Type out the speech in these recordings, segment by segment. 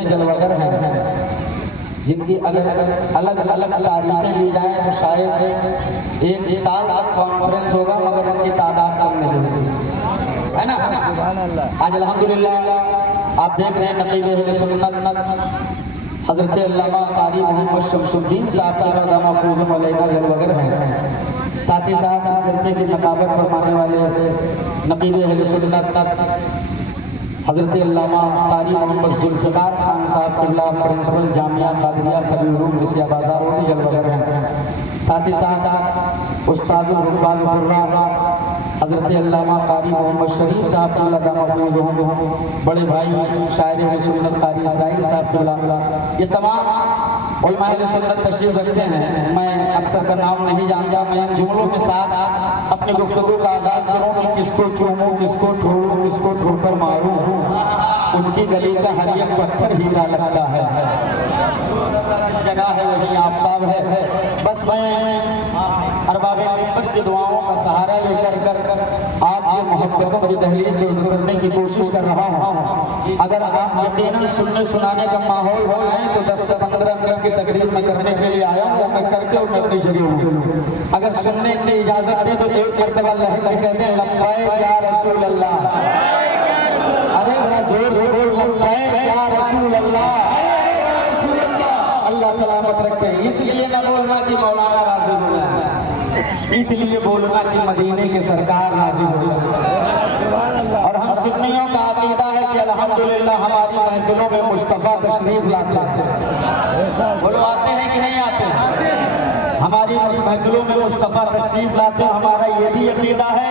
इतने जलवागर हैं जिनकी अगर अलग अलग तारीखें ली जाएं तो शायद एक साल तक कॉन्फ्रेंस होगा, मगर उनकी तादाद कम नहीं होगी, है ना। आज अल्हम्दुलिल्लाह आप देख रहे हैं नकीब अहले सुन्नत हज़रत अल्लामा कारी मोहम्मद शमसुद्दीन साहब का महफूज़ अलैना जलवागर हैं। साथ ही साथ इस जलसे की नकाबत फरमाने वाले नकीब अहले सुन्नत हज़रत अल्लामा कारी मोहम्मद जुल्फ़िकार खान साहब क़िबला प्रिंसिपल जामिया कादरिया खलीलुम रसिया बाज़ार वो भी जलवागर हैं। साथ ही साथ उस्तादुल हुफ़्फ़ाज़ कुर्रा हज़रत अल्लामा कारी मोहम्मद शरीफ साहब क़िबला महफूज़, बड़े भाई शायर अहले सुन्नत कारी इसराइल साहब क़िबला, ये तमाम उलमा अहले सुन्नत तशरीफ़ रखते हैं। मैं अक्सर का नाम नहीं जानता, मैं इन जुमलों के साथ अपनी गुफ्तगू का आगाज़ करूँ कि किसको चूमूँ, किसको छोड़ूँ, किसको छोड़कर मारूँ, उनकी गली का हर एक पत्थर हीरा लगता है, जगह है वहीं आफताब है। बस मैं अरबाब मोहब्बत की दुआओं का सहारा लेकर आपकी मोहब्बत को मेरी दहलीज पे उतरने की कोशिश कर रहा हूँ। अगर आप यकीनन सुनने सुनाने का माहौल हो है तो 10 से 15 मिनट की तकरीर में करने के लिए आया हूँ, मैं करके और मैं अपनी जगह हूँ। अगर सुनने की इजाजत दे तो एक मरतबा लहर के कहते हैं लब्बैक या रसूल अल्लाह। अरे जरा जोर से बोल, लब्बैक या रसूल अल्लाह। अल्लाह सलामत रखे। इसलिए न बोलना कि मौलाना राजी हो जाए, इसलिए बोलना कि मदीने के सरकार राजी हो जाए। और हम सुन्नियों का अकीदा है कि अल्हम्दुलिल्लाह हमारी महफिलों में मुस्तफ़ा तशरीफ लाते हैं। बोलो आते हैं कि नहीं आते हैं? हमारी महफिलों में मुस्तफ़ा तशरीफ लाते हैं। हमारा ये भी अकीदा है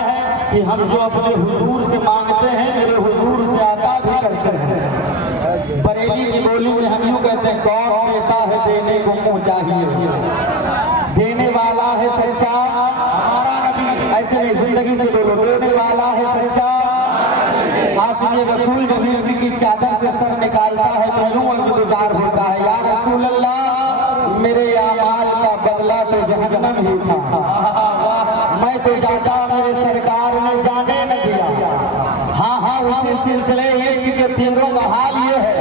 कि हम जो अपने हुजूर से मांगते हैं मेरे हुजूर से अता भी करते हैं। बरेली की बोली में हम यूँ कहते हैं, कौन देता है देने को मुँह चाहिए, देने वाला है सच्चा हमारा नबी। ऐसे नहीं, जिंदगी से बोलो, देने वाला है सच्चा। आशिक़ रसूल जब इश्क़ की चादर से सर निकालता है तो यूँ अर्ज़गुज़ार होता है, या रसूल अल्लाह मेरे आमाल का बदला तो जहन्नम ही था, मैं तो जाता मेरे सरकार ने जाने न दिया। हाँ हाँ, उसी सिलसिले इश्क़ के तीरों का हाल ये है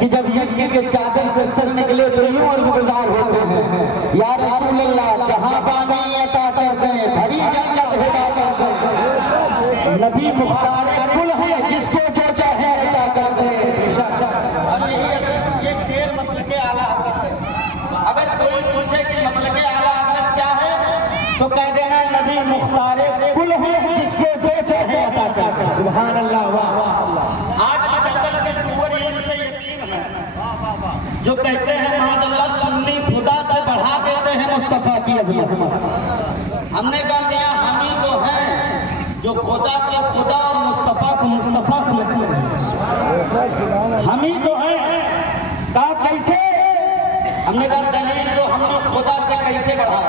कि जब इश्क़ के चादर से सर निकले तो यूँ अर्ज़गुज़ार होते हैं, या रसूल अल्लाह जहाँ पानी अता कर दें, भरी जन्नत हिदा कर दें। नबी मुख्तार कुल है, जिसको जो चाहे अता कर दें। ये शेर मसलके आला हज़रत है। अगर कोई पूछे कि मसलके आला हज़रत क्या है तो कह देना नबी मुख्तार कुल है, जिसको जो चाहे अता कर दें। सुभान अल्लाह, वाह वाह। आज जंगल के कुंवर इनसे यकीन है जो कहते हैं माज़अल्लाह सुन्नी खुदा से बढ़ा देते हैं मुस्तफ़ा की अज़मत। हमने कहा मियां हम ही तो हैं जो खुदा का खुदा और मुस्तफ़ा को मुस्तफ़ा समझते हैं, हम ही तो हैं। कहा कैसे? हमने कहा दलील तो हमने खुदा से कैसे बढ़ा।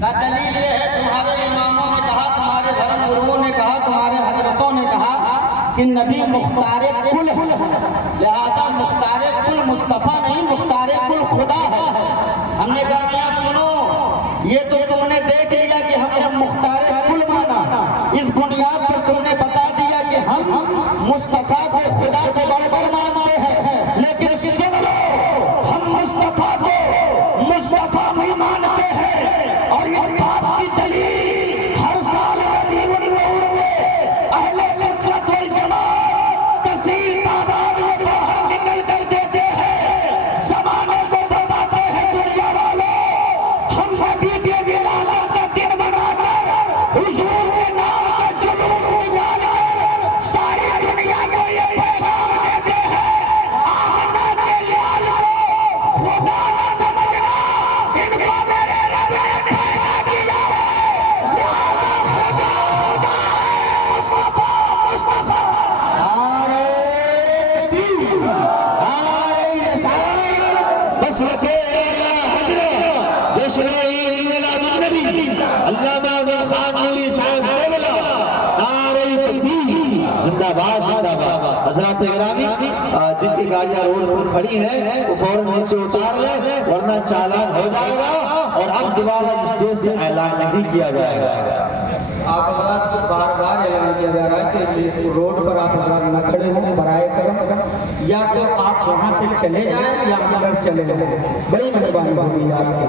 कहा दलील ये है, तुम्हारे इमामों ने कहा, तुम्हारे धर्म गुरुओं ने कहा, तुम्हारे हजरतों ने कहा कि नबी मुख्तार कुल है, लिहाजा मुख्तार कुल मुस्तफ़ा नहीं, मुख्तार कुल खुदा है। हमने कहा मियां सुनो, ये तो तुमने देख लिया कि हमें मुख्तार कुल माना, इस बुनियाद पर तुमने बता दिया कि हम मुस्तफ़ा को खुदा से बढ़कर मानते हैं। लेकिन सुन लो, हम मुस्तफ़ा को मुस्तफ़ा भी मानते हैं और इस बात की दलील हर साल रबीउल अव्वल में अहले सुन्नत वल जमात कसीर तादाद में बाहर निकल कर देते हैं, ज़माने को बताते हैं दुनिया वालों, हम नबी के विलादत का दिन मनाकर हुजूर के नाम का जुलूस निकालकर सारी दुनिया को ये पैगाम देते हैं, आमना के लाल को खुदा न समझना, इनको मेरे रब ने पैदा किया है, लिहाजा खुदा खुदा है, मुस्तफ़ा मुस्तफ़ा। जिंदाबाद जिंदाबाद। हज़रात गिरामी, जिनकी गाड़ियाँ रोड पर खड़ी हैं वो फौरन नीचे उतार ले, वरना चालान हो जाएगा और अब दोबारा स्टेज से ऐलान नहीं किया जाएगा। आप हज़रात को बार बार ऐलान किया जा रहा है कि रोड पर आप हजरात न खड़े हों, बराए करम, या तो आप वहाँ से चले जाएं या अंदर चले जाएं, बड़ी मेहरबानी होगी आपकी।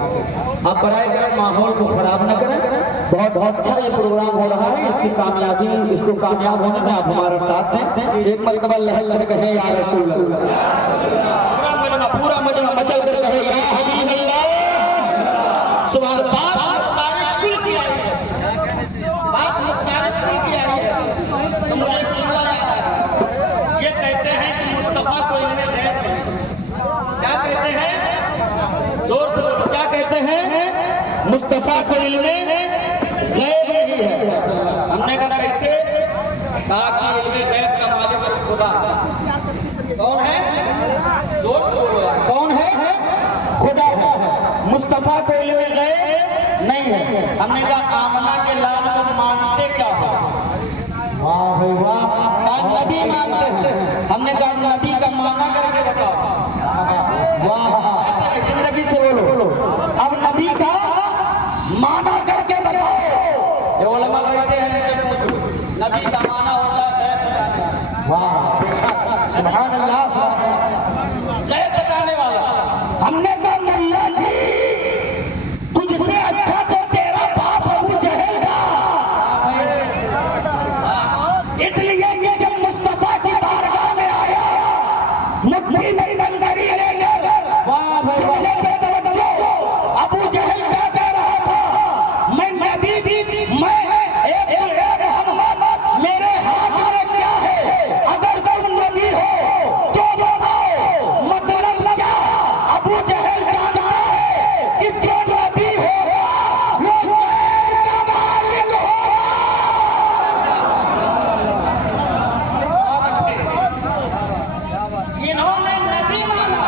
आप बराए करम माहौल को खराब न करें। बहुत बहुत अच्छा ये प्रोग्राम हो रहा है, इसकी कामयाबी, इसको कामयाब होने में आप हमारा साथ दें। एक मरतबा लहल कर कहे या रसूल अल्लाह, पूरा मजमा मचल कर कहे या हबीब अल्लाह। सुभान अल्लाह। तो मुझे एक जुमला याद आया। ये कहते हैं कि मुस्तफा को इल्मे गैब नहीं। क्या कहते हैं? जोर से बोलो, क्या कहते हैं? मुस्तफा को इल्मे गैब नहीं है। हमने कहा कैसे? कहा कि इल्मे गैब का मालिक सिर्फ खुदा। कौन है? जोर से बोलो यार, कौन है? खुदा है। मुस्तफा को इल्मे गैब नहीं है। हमने कहा आमना के लाल को मानते क्या हो? वाह भाई वाह, नबी मानते हैं। हमने कहा नबी का माना करके बताओ। वाह, जिंदगी से बोलो। अब नबी का माना करके बताओ। ये उलमा कहते हैं इनसे पूछो, नबी का माना होता है। वाह, सुभान अल्लाह, गैब बताने वाला। हमने कहा मल्ला जी, तुझसे अच्छा तो तेरा बाप अबू जहल था। इसलिए ये जब मुस्तफा की बारगाह में आया, मुट्ठी में कंकरी लेकर, चुमने पे तवज्जो, अबू जहल क्या कह रहा था? मैं नबी, मैं एक मोहम्मद, मेरे हाथ में क्या है? अगर तुम नबी हो तो बताओ, मतलब क्या? अबू जहल जानता है कि जो नबी होगा वो गैब का मालिक होगा। इन्होंने नबी माना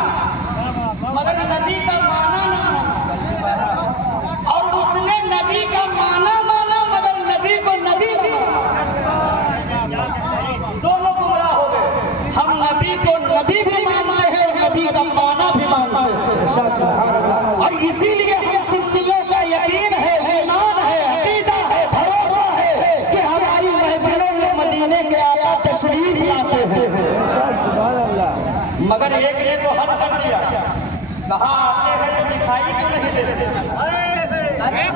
मगर नबी का माना ना माना, और उसने नबी का माना मगर नबी को नबी माना। दोनों गुमराह हो गए। हम नबी को नबी भी मानते हैं और नबी का माना भी मानते हैं। और इसीलिए हम सिलसिलों का यकीन है, ईमान है, अकीदा है, भरोसा है कि हमारी महफिलों में मदीने के आका तशरीफ लाते हैं। मगर एक ने तो हद कर दिया, कहा आते हैं तो दिखाई क्यों नहीं देते? आते हैं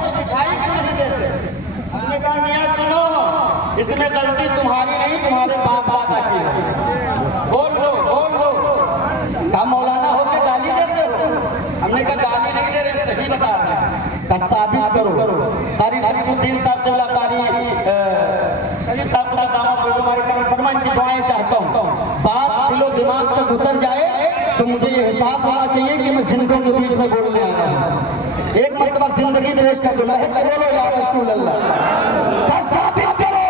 तो दिखाई क्यों नहीं देते? हमने कहा मियां सुनो, इसमें गलती तुम्हारी नहीं, तुम्हारे बाप दादा की है। बोल लो। कहा मौलाना होके गाली देते हो? हमने कहा गाली नहीं दे रहे, सही बता रहे हैं। कहा साबित करो। कारी शरीफुद्दीन साहब से शरीफ साहब का दावा फरमान की दुआएं चाहता हूँ। बात दिलो दिमाग तक उतर जाए तो मुझे ये एहसास होना चाहिए कि मैं जिंदगी के बीच में बोलने आया हूँ। एक मरतबा जिंदगी देश का दुल्हा है, बोलो या रसूल अल्लाह। साबित करो।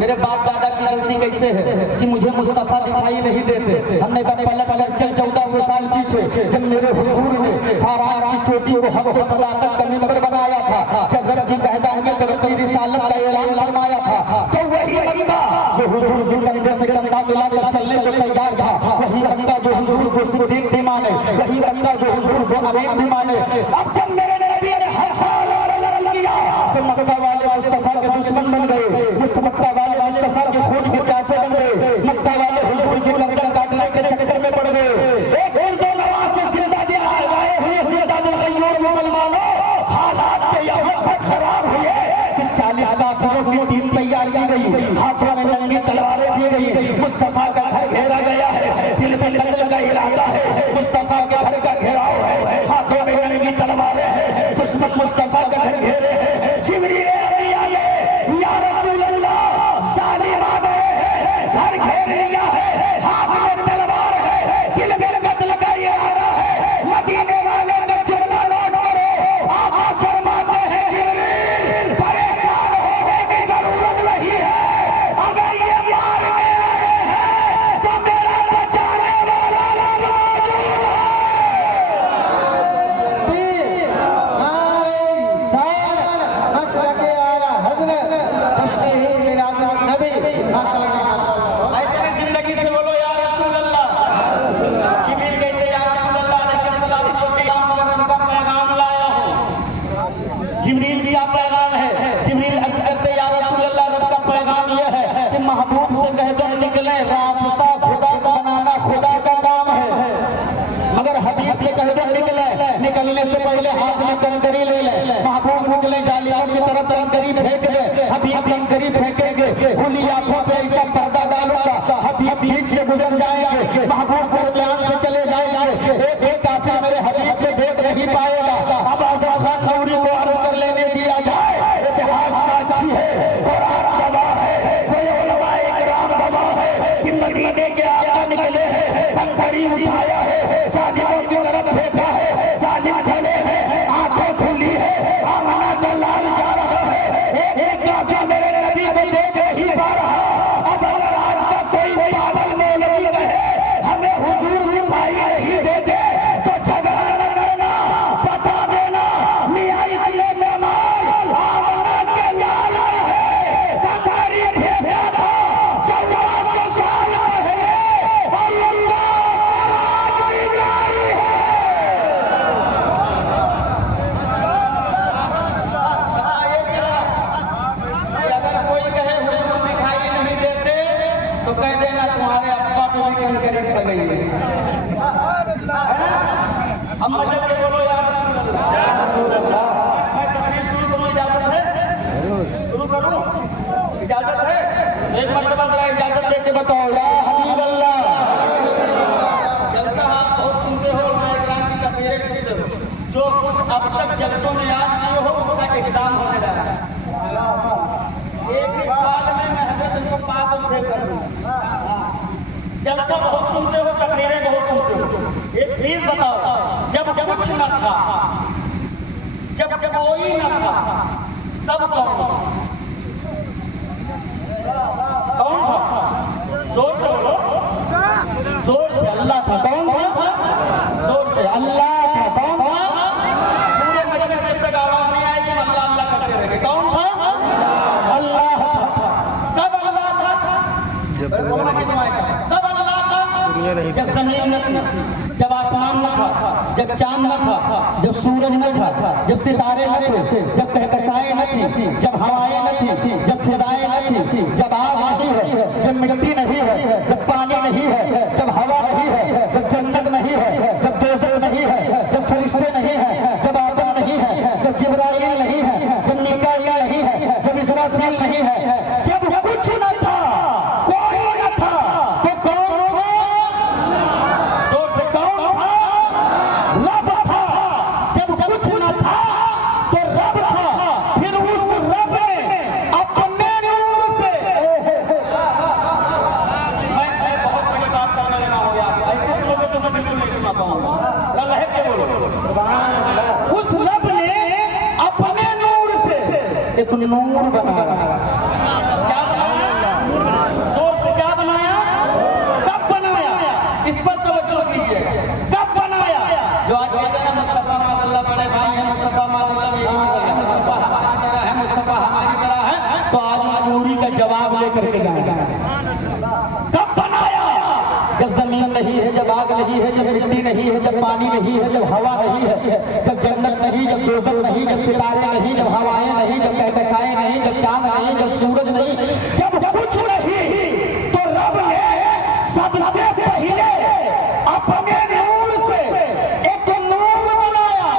मेरे बाप दादा की गलती कैसे है कि मुझे मुस्तफा दिखाई नहीं देते? हमने कहा पलट चल 1400 साल पीछे, जब मेरे हुजूर ने फारार की चोटी को हक व सदाकत का मिंबर बनाया था, जब रब की कहता है कि तेरी रिसालत का ऐलान फरमाया था, तो वही बंदा जो हुजूर के कंधे से कंधा मिलाकर चलने को तैयार था, वही बंदा जो हुजूर को सिद्दीक भी माने, वही बंदा जो हुजूर को अमीन भी माने। अब जब मेरे नबी ने हर हाल किया तो मक्का वाले मुस्तफा के दुश्मन बन गए, मक्का वाले मुस्तफा के खून के प्यासे बन गए, मक्का वाले हुजूर की गर्दन काटने के चक्कर में पड़ गए। एक उर्दू नवाज से सिलसिले आए हुए सिलसिले कईयों मुसलमानों, हालात के यहाँ तक खराब हुए कि 40 काफिरों की टीम तैयार की गई, हाथों में नंगी तलवारें दी गई। मुस्तफा का घर घेरा गया है, दिल में कत्ल का इरादा है, मुस्तफा के घर का घेराव है, हाथों में नंगी तलवारें हैं, दुश्मन मुस्तफा का घर घेरे हैं। जिब्रील अमीन आए, या रसूल अल्लाह, सालिम आ गए हैं, घर घेर लिया है, हाथ में तलवार है, दिल में कत्ल का इरादा है, मदीने वाले का चिल्ला लौट करो। आका फरमाते हैं जिब्रील परेशान होने की जरूरत नहीं है, अगर ये मारने आए हैं तो मेरा बचाने वाला रब मौजूद है। ऐसे जिंदगी से बोलो या रसूल हबीब बीच से गुजर जाएंगे, महबूब दरमियान से चले जाएंगे, एक काफिर मेरे हबीब के देख नहीं पाएगा। अब आज़म खान खौरी को अर्ज कर लेने दिया जाए, इतिहास साक्षी है, कुरान गवाह है, कोई उलमाए किराम गवाह है कि मदीने के आका निकले हैं, कंकड़ी उठाया है, साजिदों की तरफ फेंका है, साजिद खड़े हैं, आंखें खुली है, आमना का लाल जा रहा है, एक काफिर मेरे नबी को देख नहीं पा रहा। अब अगर आज का कोई पागल मौलवी कहे हमें हुजूर दिखाई नहीं देते तो झगड़ा न करना, बता देना मियां इसलिए मेहमान आमना के लाल है, कंकड़ी फेंका था 1400 साल पहले और उसका आज भी जारी है। अगर कोई कहे हुजूर दिखाई नहीं देते तो कह देना तुम्हारे अब्बा को भी कंकड़ी पड़ गई है ना? अब मचल के बोलो या रसूल अल्लाह। मैं तकरीर शुरू करूं, इजाजत है? शुरू करूं? इजाजत है? एक मरतबा जरा इजाजत लेके बताओ या हबीब अल्लाह। जलसा आप बहुत सुनते हो, मैं इकराम की तकरीरें सुनते हो, जो कुछ अब तक जलसों में याद किए हो उसका एग्जाम होने लगा है। एक ही बात में मैं हजरत को पास और फेल कर दूंगा। जलसा बहुत सुनते हो, तकरीरें बहुत सुनते हो, एक चीज बताओ, जब कुछ न था, जब कोई न था, तब कौन था? कौन था? जोर से बोलो, जोर से। अल्लाह था। कौन था? जोर से। अल्लाह था। कौन था? पूरे मजलिस से तक आवाज नहीं आएगी, अल्लाह अल्लाह करते रहेंगे। कौन था? अल्लाह था। कब अल्लाह था? कब अल्लाह था? जब जमीन न थी, जब आसमान न था, जब चांद न था, जब सूरज न था, जब सितारे न थे, जब कहकशाएं न थी, जब हवाएं न थी, जब फिजाएं न थी, जब आग नहीं है, जब मिट्टी नहीं है, जब पानी नहीं है, जब हवा नहीं है, जब जन्नत नहीं है, जब दोज़ख नहीं है, जब फरिश्ते नहीं है, जब आदम नहीं है, जब जिब्राईल नहीं है, जब मीकाईल नहीं है, जब इसराफील नहीं है, जब कुछ न था, कोई न था, तो कौन था? जोर से। कौन था? रब था। जब कुछ न था तो रब था, फिर उस रब ने अपने नूर से मैं बहुत बड़ी बात करने लगा हो यार, ऐसे सुनोगे तो मैं बिल्कुल नहीं सुना पाऊंगा। लहक के बोलो। उस रब ने अपने नूर से एक नूर बनाया। क्या बनाया? जोर से। क्या बनाया? कब बनाया? इस पर तवज्जो कीजिए। कब बनाया? जो आज कहते हैं ना मुस्तफा माशाअल्लाह बड़े भाई हैं, मुस्तफा माशाअल्लाह मेरी तरह है, मुस्तफा हमारी तरह है, मुस्तफा हमारी तरह है, तो आज मजबूरी का जवाब लेकर के जाएगा। कब बनाया? जब जमीन नहीं है, जब आग नहीं है, जब मिट्टी नहीं है, जब पानी नहीं है, जब हवा नहीं है, जब जन्नत नहीं, जब दोज़ख नहीं, जब सितारे नहीं, जब हवाएं नहीं, जब कहकशाएं नहीं, जब चांद नहीं, जब सूरज नहीं, जब कुछ नहीं, तो रब ने सबसे पहले अपने नूर से एक नूर बनाया।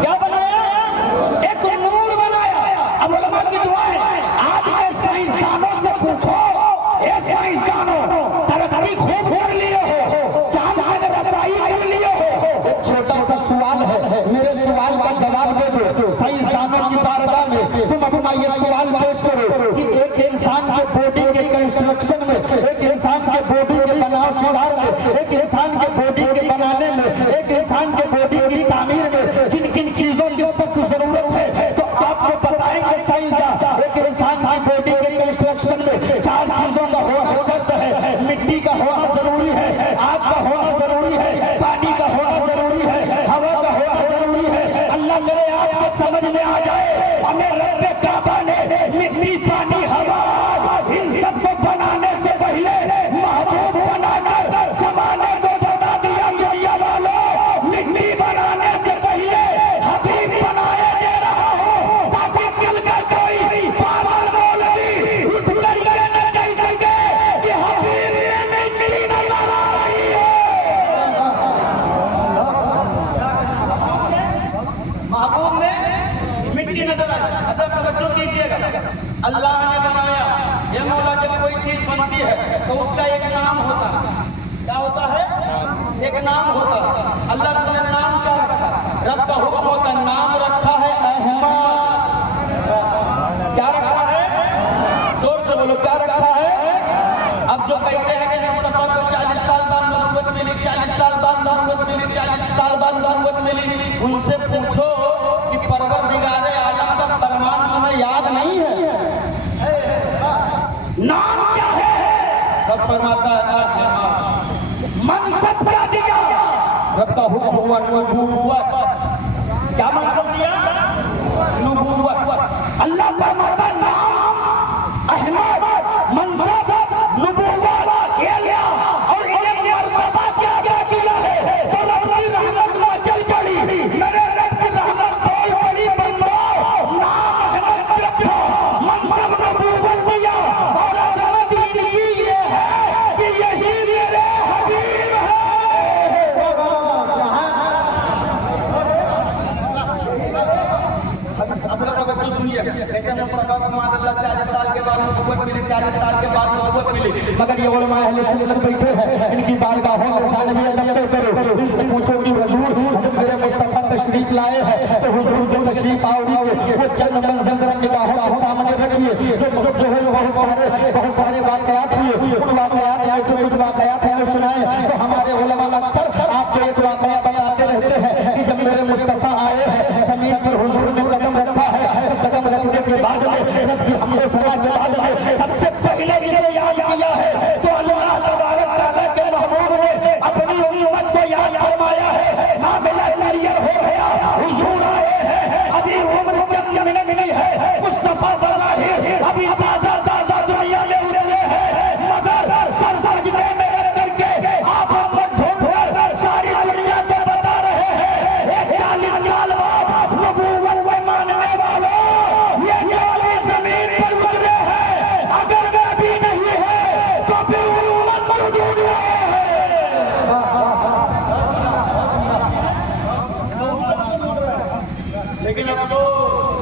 क्या बनाया? एक नूर बनाया। अब उलमा की दुआएं, आज के साइंसदानों से पूछो, ये साइंसदानों तरक्की खूब कर लिए हो, चांद में रसाई कर लिए हो। एक छोटा सा सवाल है, मेरे सवाल का जवाब दे दो साइंसदानों की बारगाह में। तुम अपना ये सवाल पेश करो कि एक इंसान के बॉडी के कंस्ट्रक्शन में, एक इंसान के बॉडी के बनाव सुधार में, एक इंसान के बॉडी के बनाने में, एक इंसान के बॉडी की तामीर में किन किन चीजों की सख्त जरूरत है, तो आपको बताएंगे साइंसदान। एक इंसान की बॉडी के कंस्ट्रक्शन में 4 चीजों का होना शर्त है। मिट्टी का होना जरूरी है, आग का होना जरूरी है, पानी का होना जरूरी है, हवा का होना जरूरी है। अल्लाह करे आपको समझ में आ जाए, हमें रब काबा ने मिट्टी, पानी, हवा, इन सबको बनाने से पहले महबूब बनाकर जमाने को बता दिया। दुनिया वालों, मिट्टी बनाने से पहले हबीब बनाया दे रहा हो, ताकि कल का कोई पागल मौलवी उठ कर के न कह सके कि हबीब ने मिट्टी एक नाम होता है। क्या होता है? एक नाम होता है। अल्लाह ने नाम क्या रखा? रब का हुक्म होता, नाम रखा है अहमद। क्या रखा है? जोर से बोलो, क्या रखा है? अब जो कहते हैं कि मुस्तफा को 40 साल बाद नबूवत मिली, 40 साल बाद नबूवत मिली, 40 साल बाद नबूवत मिली, उनसे पूछो कि परवरदिगारे आलम का फरमान तुम्हें याद नहीं है? नाम क्या है? रब फरमाता है मनसब क्या दिया? रब का हुक्म हुआ नबूवत। क्या मनसब दिया? नबूवत। अल्लाह फरमाता नाम अहमद, मनसब, नबूवत ये लिया और एक मर्तबा क्या क्या किया है तो रब की रहमत में चल पड़ी। मेरे रब की रहमत बोल पड़ी, बंदो नाम अहमद रखो, मनसब नबूवत दिया और अजमत इनकी ये है कि यही मेरे हबीब है। तो सुनिए, कहते हैं मुस्तफा को माशाअल्लाह 40 साल के बाद नबूवत मिली, 40 साल के बाद नबूवत मिली, मगर ये उलमा अहले सुन्नत बैठे हैं, इनकी बारगाहों में सानवी अदब करो, इनसे पूछो कि हुजूर जब मेरे मुस्तफा तशरीफ लाए हैं तो हुजूर जो तशरीफ आओगे वो चंद मंजर निगाहों के सामने रखिए। जो है बहुत सारे वाकयात हुए, उन वाकयात में से कुछ वाकयात हमें सुनाए तो हमारे उलमा अक्सर आपको एक वाकया बताते रहते हैं कि जब मेरे मुस्तफा आए हैं जमीन पर हुजूर ने कदम रखा है, कदम रखने के बाद में रब्बी हमको सलाह के बाद में सबसे पहले जिसे याद किया है तो अल्लाह तबारक तआला के महबूब ने अपनी उम्मत को याद फरमाया है। मामला क्लियर हो गया, हुजूर आए हैं, अभी उम्र चंद मिनट मिली है, मुस्तफा बज़ाहिर अभी ताजा ताजा दुनिया में उतरे हैं, मगर सर सजदे में रख करके आप अमर ढूंढकर सारी दुनिया को बता रहे हैं 40 साल बाद नबूवत को मानने वालों ये 40 जमीन पर उतरे हैं, अगर नबी नहीं है तो फिर उम्मत मौजूद है। लेकिन अफसोस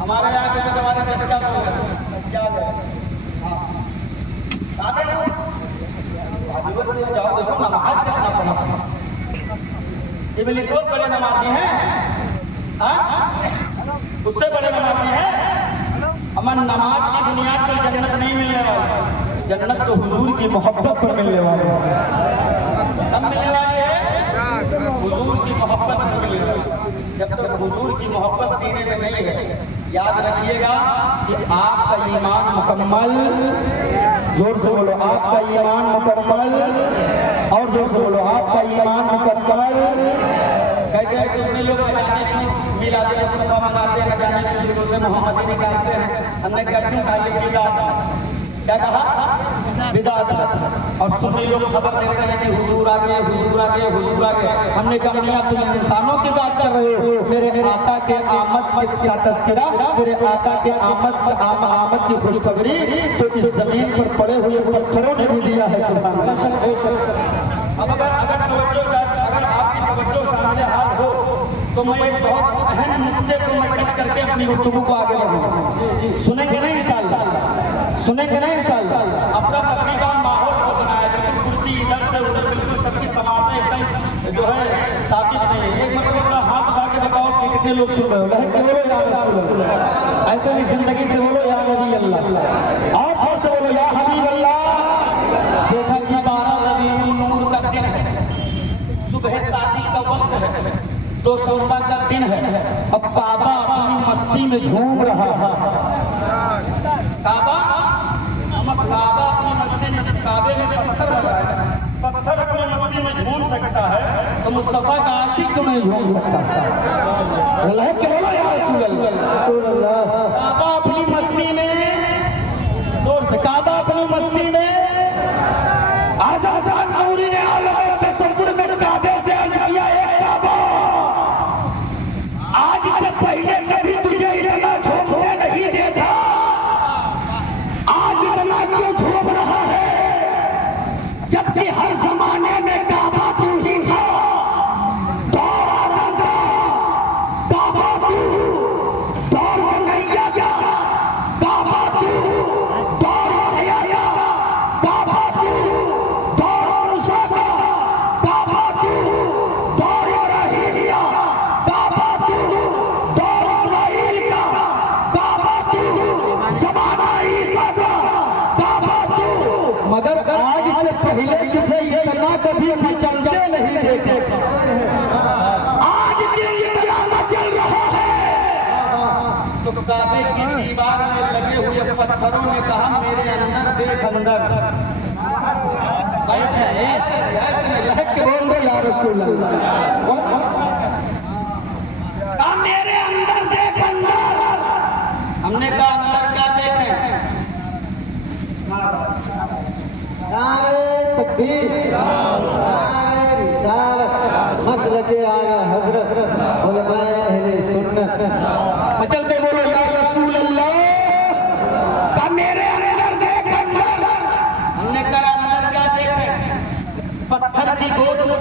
हमारे यहाँ के हमारे चर्चा हो गए, क्या है जाओ देखो नमाज कितना पढ़ा, इब्लीस बड़े नमाजी हैं, उससे बड़े नमाजी हैं। अमन नमाज की बुनियाद पर जन्नत नहीं मिलने वाली, जन्नत तो हुजूर की मोहब्बत पर मिलने वाली है। कब मिलने वाली है? हुजूर की मोहब्बत पर मिलने वाली। जब तक हुजूर की मोहब्बत सीने में नहीं है, याद रखिएगा कि आपका ईमान मुकम्मल, जोर से बोलो आपका ईमान मुकम्मल, और जोर से बोलो आपका ईमान मुकम्मल। कहते हैं सुन्नी लोग न जाने क्यों मिलाद मुस्तफा मनाते हैं, न जाने क्यों दिलों से मोहम्मदी निकालते हैं। हमने क्या क्यों कहा ये बिदअत? क्या कहा? बिदअत। और सुन्नी लोग खबर देते हैं कि हुजूर आ गए, हुजूर आ गए, हुजूर आ गए। हमने कहा मियां तुम इंसानों की बात कर रहे हो, मेरे आका के आमद का तज़किरा, मेरे आका के आमद की खुशखबरी तो इस जमीन पर पड़े हुए पत्थरों ने भी दिया है। सुभान अल्लाह। अब अगर आपकी तवज्जो शामिल हाल हो तो मैं एक बहुत अहम मुद्दे को मैं टच करके अपनी गुफ्तगू को आगे बढ़ूंगा। सुनेंगे ना इंशाअल्लाह? सुनेंगे ना इंशाअल्लाह? अफरा तफरी का माहौल हो बनाया, बिल्कुल कुर्सी इधर से उधर, बिल्कुल सबकी समातें एकदम जो है साकित नहीं। एक मतलब अपना हाथ उठा के बताओ कि कितने लोग सुन रहे हो, लहक के बोलो या रसूल अल्लाह, ऐसे नहीं जिंदगी से बोलो या नबी अल्लाह, और से बोलो या हबीब अल्लाह। देखा कि 12 रबीउल नूर का दिन है, सुबह शादी का वक्त है, दोशंबा का दिन है, अब काबा अपनी मस्ती में झूम रहा है। काबा अपनी मस्ती में, काबे में पत्थर लगा है, पत्थर अपनी मस्ती में झूम सकता है तो मुस्तफा का आशिक क्यों नहीं झूम सकता? काबा अपनी मस्ती में, जोर से, काबा अपनी मस्ती में, आज़ाद नूरी ने आलम तसव्वुर में काबे से अर्ज किया है काबा, आज से पहले कभी तुझे इतना झूमने नहीं देखा, आज इतना क्यों झूम रहा है? जबकि हर जमाने में काबा तू ही था, दौर आ रहा था, काबा तू दौर से नहीं गया, काबा तू दौर से आया, काबा तू पहले तुझे इतना कभी मचलते नहीं देखे, आज भी इतना मचल रहा है। तो काबे की दीवार में लगे हुए पत्थरों ने कहा मेरे अंदर देख अंदर। ऐसे बोल दो या रसूल अल्लाह, मेरे अंदर देख अंदर। हमने कहा अंदर क्या देखें? नारे तकबीर, नारे रिसालत, मसलके आला हजरत, उलमाए अहले सुन्नत। चलते बोलो या रसूल अल्लाह, का मेरे अंदर देख अंदर। हमने कहा अंदर क्या देखें? पत्थर की गोद में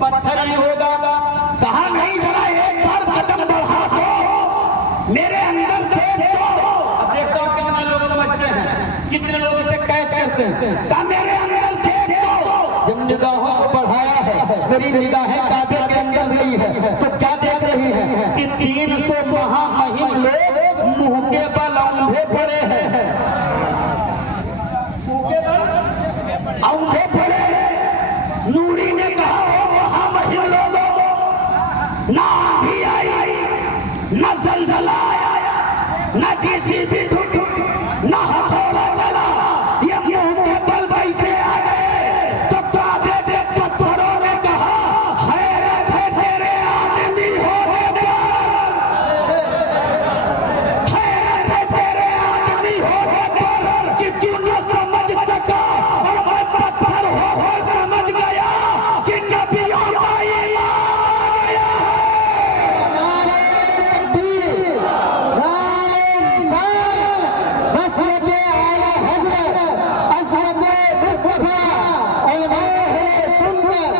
पत्थर ही होगा। कहा नहीं, जरा एक बार कदम बढ़ा दो, मेरे अंदर देख दो। अब देखता हूँ कितने लोग समझते हैं, कितने लोग इसे कैच करते हैं। कहा मेरे अंदर देख दो। जब निगाहों को बढ़ाया है, मेरी निगाहें काबे के अंदर रही है, तो क्या देख रही है कि 300 महामहिम लोग मुंह के बल औंधे पड़े हैं, औंधे पड़े। नूरी ने कहा हो महामहिम लोगों, ना आंधी आई, ना ज़लज़ला आया, ना किसी भी धूप, ना हथौड़ा चला, ये मुंह के बल वैसे आ गए। तो काबे के पत्थरों ने कहा हैरत है तेरे आदमी होने पर, हैरत है तेरे आदमी होने पर कि तू न समझ सका और मैं पत्थर हो समझ गया कि नबियों का ईमान आ गया है। नारे तकबीर, नारे रिसालत, मसलके आला हजरत, असरते मुस्तफा, उलमाए अहले सुन्नत।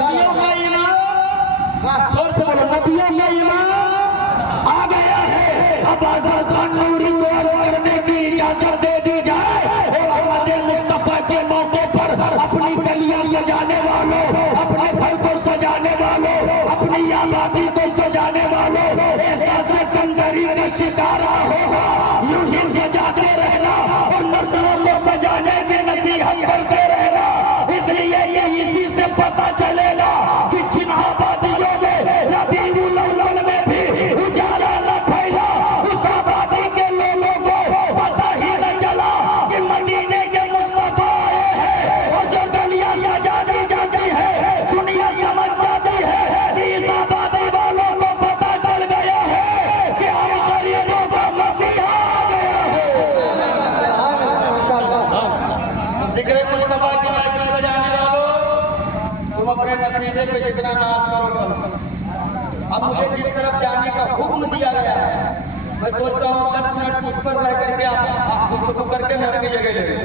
नबियों का ईमान, जोर से बोलो, नबियों का ईमान आ गया है। अब आज़ाद खान नूरी को अर्ज़ करने की इजाजत दे दी जाए। और हमारे मुस्तफा के मौके पर अपनी गलियां सजाने वालों, अपने घर को सजाने वालों, अपनी आबादी को सजाने वालों, ऐसा सिकंदरी का शिकारा होगा। यूं ही सजाते रहना और नस्लों को सजाने की नसीहत करते रहना। इसलिए ये इसी से पता चलेगा कि जिन आबादियों में रबीउल अव्वल में भी उजाला न फैला, उस आबादी के लोगों को पता ही न चला कि मदीने के मुस्तफा आए हैं। और जो गलियां सजा दी जाती है, दुनिया समझ जाती है कि इस आबादी वालों को पता चल गया है कि हम गरीबों का मसीहा आ गया है। जिक्र मुस्तफा की महफिल सजाने वालों, तुम अपने नसीबे पे जितना नाश करो करो। अब मुझे जिस तरफ जाने का हुक्म दिया गया है, मैं सोचता हूँ 10 मिनट उस पर रह करके आप गुफ्तगू करके मैं अपनी जगह ले लूं।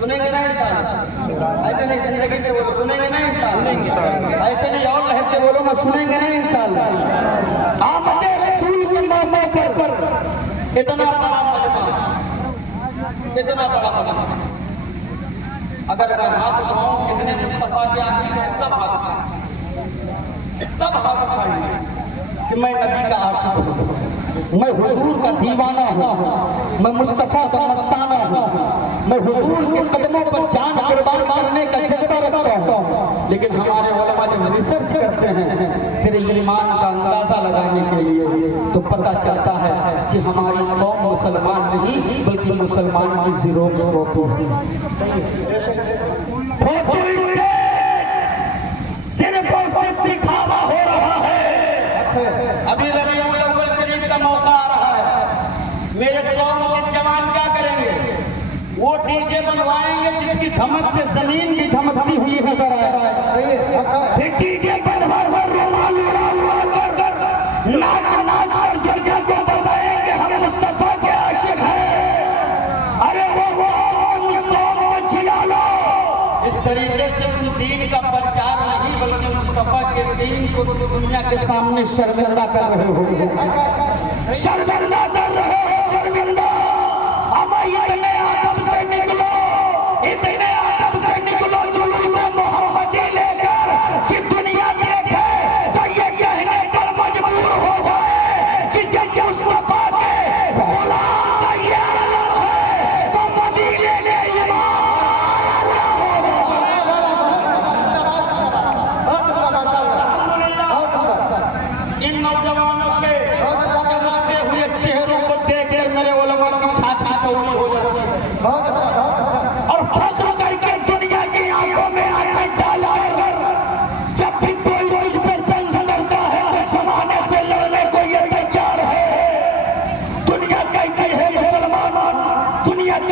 सुनेंगे ना इंशाअल्लाह? ऐसे नहीं जिंदगी से बोलो, सुनेंगे ना इंशाअल्लाह? ऐसे नहीं और लहर के बोलो, मैं सुनेंगे ना इंशाअल्लाह? आमद रसूल के मौके पर इतना बड़ा मजमा, इतना बड़ा मजमा, अगर मैं हाथ उठाऊं कितने मुस्तफा के आशिक हैं, सब हाथ उठाएंगे कि मैं नबी का आशिक हूं, मैं हुजूर का दीवाना हूं, मैं मुस्तफा का मस्ताना हूं, मैं हुजूर के कदमों पर जान कुर्बान करने का जज्बा रखता हूं। लेकिन हमारे उलमा जब रिसर्च करते हैं तेरे ईमान का अंदाजा लगाने के लिए, तो पता चलता है कि हमारी कौम मुसलमान नहीं बल्कि मुसलमान की ज़ीरोक्स कॉपी है। सिर्फ और सिर्फ दिखावा हो रहा है। अभी रबीउल अव्वल शरीफ का मौका आ रहा है, मेरे कौम के जवान क्या करेंगे? वो डीजे बनवाएंगे जिसकी धमक से जमीन भी धमकती हुई नजर आए। फिर डीजे बनवा कर रुमाल उड़ा कर नाच कर दुनिया को बताएंगे हम मुस्तफा के आशिक हैं। अरे वो लो। इस तरीके से तुम दीन का प्रचार नहीं बल्कि मुस्तफा के दीन को दुनिया के सामने शर्मिंदा कर रहे हो, शर्मिंदा कर रहे हो, शर्मिंदा। अब इतने आदब से निकलो, इतने आदब से निकलो जुलूस मोहम्मदी लेकर कि दुनिया देखे तो ये कहने पर मजबूर हो जाए कि जब मुस्तफा के गुलाम तैयार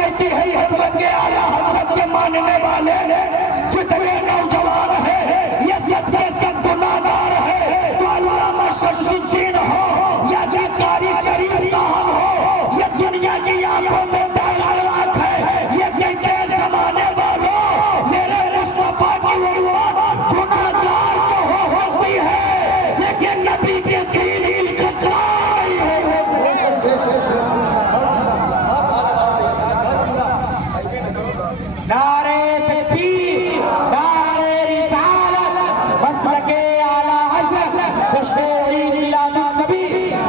कहती है हजरत के आला हजरत के मानने वाले जितने नौजवान है ये सबके सब गुनाहगार है। तो अल्लामा शमसुद्दीन हो या कारी शरीफ साहब हो, ये दुनिया की आंखों में डायलॉग है। ये कहते हैं जमाने वालों मेरे मुस्तफा की उम्मत गुनाहगार तो हो सकती है लेकिन नबी के दीन की खतरा नहीं है। नारे तकबीर, नारे रिसालत, मसलके आला हज़रत, खुशबू मिलादुन नबी,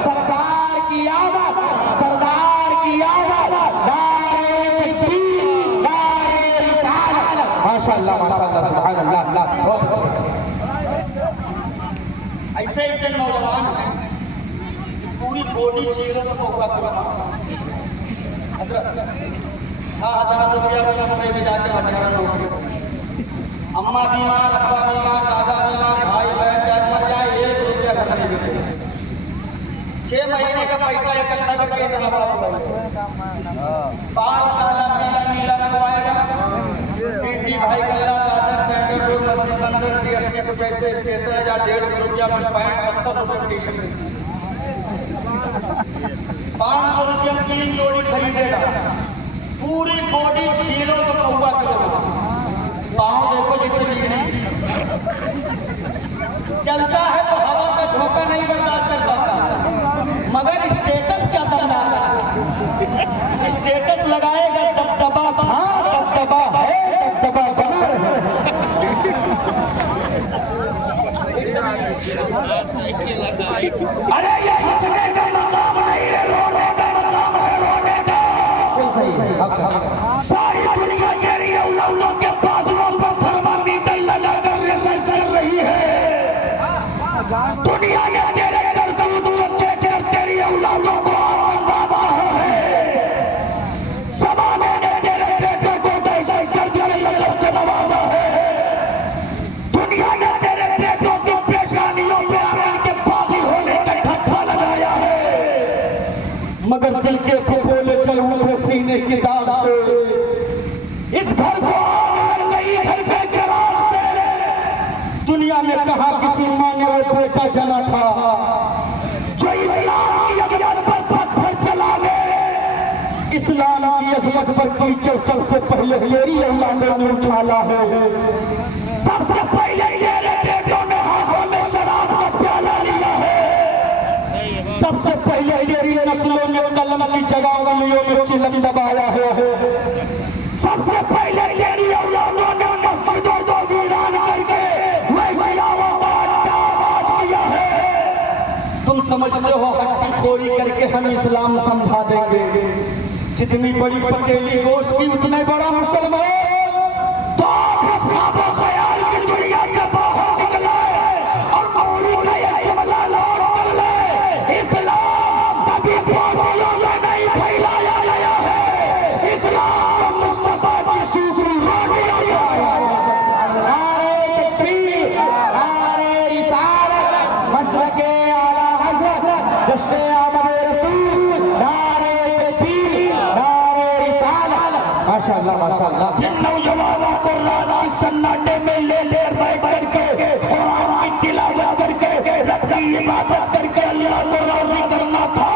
सरकार की आमद, सरदार की आमद, नारे तकबीर, नारे रिसालत। माशाअल्लाह माशाअल्लाह सुभान अल्लाह अल्लाह, बहुत अच्छे। ऐसे ऐसे नौजवान हैं पूरी बॉडी चीरों में होगा ₹1000 मुंबई में जाके 18 लोग, अम्मा बीमार, अब्बा बीमार, दादा बीमार, भाई बहन जात मर जाए, ₹1 घर नहीं देते। 6 महीने का पैसा इकट्ठा करके बाल काला पीला नीला लगवाएगा। पीटी भाई कल्ला दादर सेंटर रोड मस्जिद मंदिर CSK कुछ ऐसे स्टेशन है जहाँ ₹150 में पैंट, ₹70 टी शर्ट, ₹500 में 3 जोड़ी खरीदेगा। पूरी बॉडी छीलों का पौवा करो, पाँव देखो जैसे बिगड़ी, चलता है तो हवा का झोंका नहीं बर्दाश्त कर पाता, मगर स्टेटस क्या दमदार है। स्टेटस लगाएगा दबदबा था, दबदबा है, दबदबा बना रहे। अरे ये हंसने का मकाम नहीं है, रोने का मकाम है, रोने का। सारी दुनिया मेरी औलादों के पास पर थर्मामीटर लगा कर रिसर्च कर रही है। दुनिया ने तेरे करतूत को देखकर तेरी औलादों को बाबा है। समाने ने तेरे बेटे को दहशतगर्द के लक़ब से नवाजा है। दुनिया ने तेरे बेटों की पेशानियों पे आने के बागी होने का ठप्पा लगाया है, मगर दिल के फुफोले चल उठे सीने की दाग से। इस घर को आग लग गई घर के चराग से। दुनिया में कहा किसी माँ ने वो बेटा जना था जो इस्लाम की अजमत पर पत्थर चला ले। इस्लाम की अजमत पर कीचड़ सबसे पहले मेरी औलादों ने उछाला है। सबसे पहले मेरे बेटों ने हाथों में शराब का प्याला लिया है। सबसे पहले मेरी नस्लों ने कलम की जगह उंगलियों में चिलम दबाया है। सबसे पहले तेरी औलादों ने मस्जिदों को वीरान करके वैश्याओं का अड्डा आबाद किया है। तुम समझते हो हड्डी खोरी करके हम इस्लाम समझा देंगे। जितनी बड़ी पतीली गोश्त की उतने बड़ा मुसलमान। तो आप इस ख्वाब ख्याल की दुनिया से बाहर निकले और मौलवी का ये जुमला लौट कर ले। इस्लाम कभी पापियों से नहीं फैलाया गया है। इस्लाम मुस्तफा की सूसरी रोटियां है। नारे तकबीर, नारे रिसालत, मसलके आला हज़रत, जश्न आमद रसूल, नारे तकबीर, नारे रिसालत। माशाअल्लाह माशाअल्लाह। जिन नौजवानों को रात की सन्नाटे में ले बैठ करके कुरान की तिलावत करके रब की इबादत करके अल्लाह को राज़ी करना था,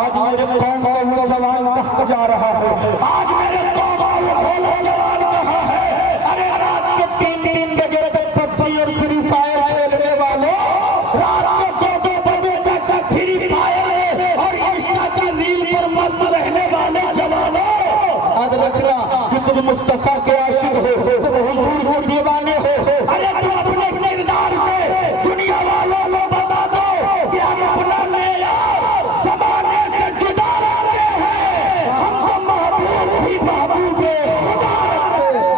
आज मेरे कौम का वो जवान कहाँ जा रहा है। आज मेरे कौम का वो नौजवान कहाँ है। अरे रात के 3-3 बजे तक पबजी और फ्री फायर खेलने वालों, रात के 2-2 बजे तक फ्री फायर और इंस्टा की रील पर मस्त रहने वाले जवानों, याद रखना कि तुम मुस्तफा के आशिक हो, तुम हुजूर के दीवाने हो। अरे तुम अपने किरदार से दुनिया वालों को बता दो कि हम अपना मेयार ज़माने से जुदा रखते हैं। हमको महबूब ही महबूब खुदा रखते हैं।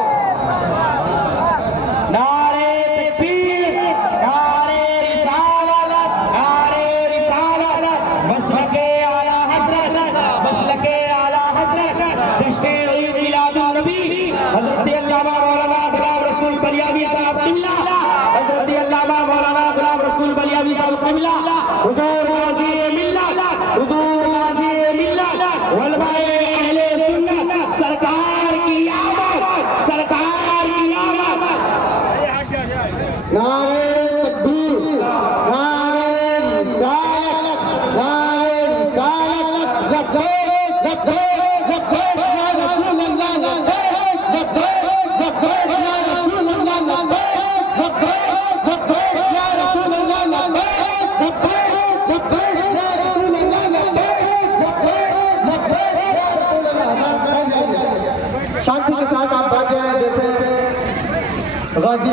नारे तकबीर, नारे रिसालत, नारे रिसालत, मसलके आला हज़रत, मसलके आला हज़रत, जश्न मिलादुन नबी, हज़रत अल्लामा मौलाना गुलाम रसूल बलियावी साहब क़िबला, हज़रत अल्लामा मौलाना गुलाम रसूल बलियावी साहब क़िबला, हुज़ूर गाज़ी मिल्लत, हुज़ूर गाज़ी मिल्लत, उलमाए अहले सुन्नत, सरकार नारे तकबीर, नारे रिसालत, नारे रिसालत, लब्बैक लब्बैक लब्बैक या रसूल अल्लाह, लब्बैक लब्बैक लब्बैक या रसूल अल्लाह, लब्बैक लब्बैक लब्बैक या रसूल अल्लाह, लब्बैक लब्बैक लब्बैक या रसूल अल्लाह, लब्बैक लब्बैक लब्बैक या रसूल अल्लाह। शांति के साथ आप बैठ जाएं। देखें गाजी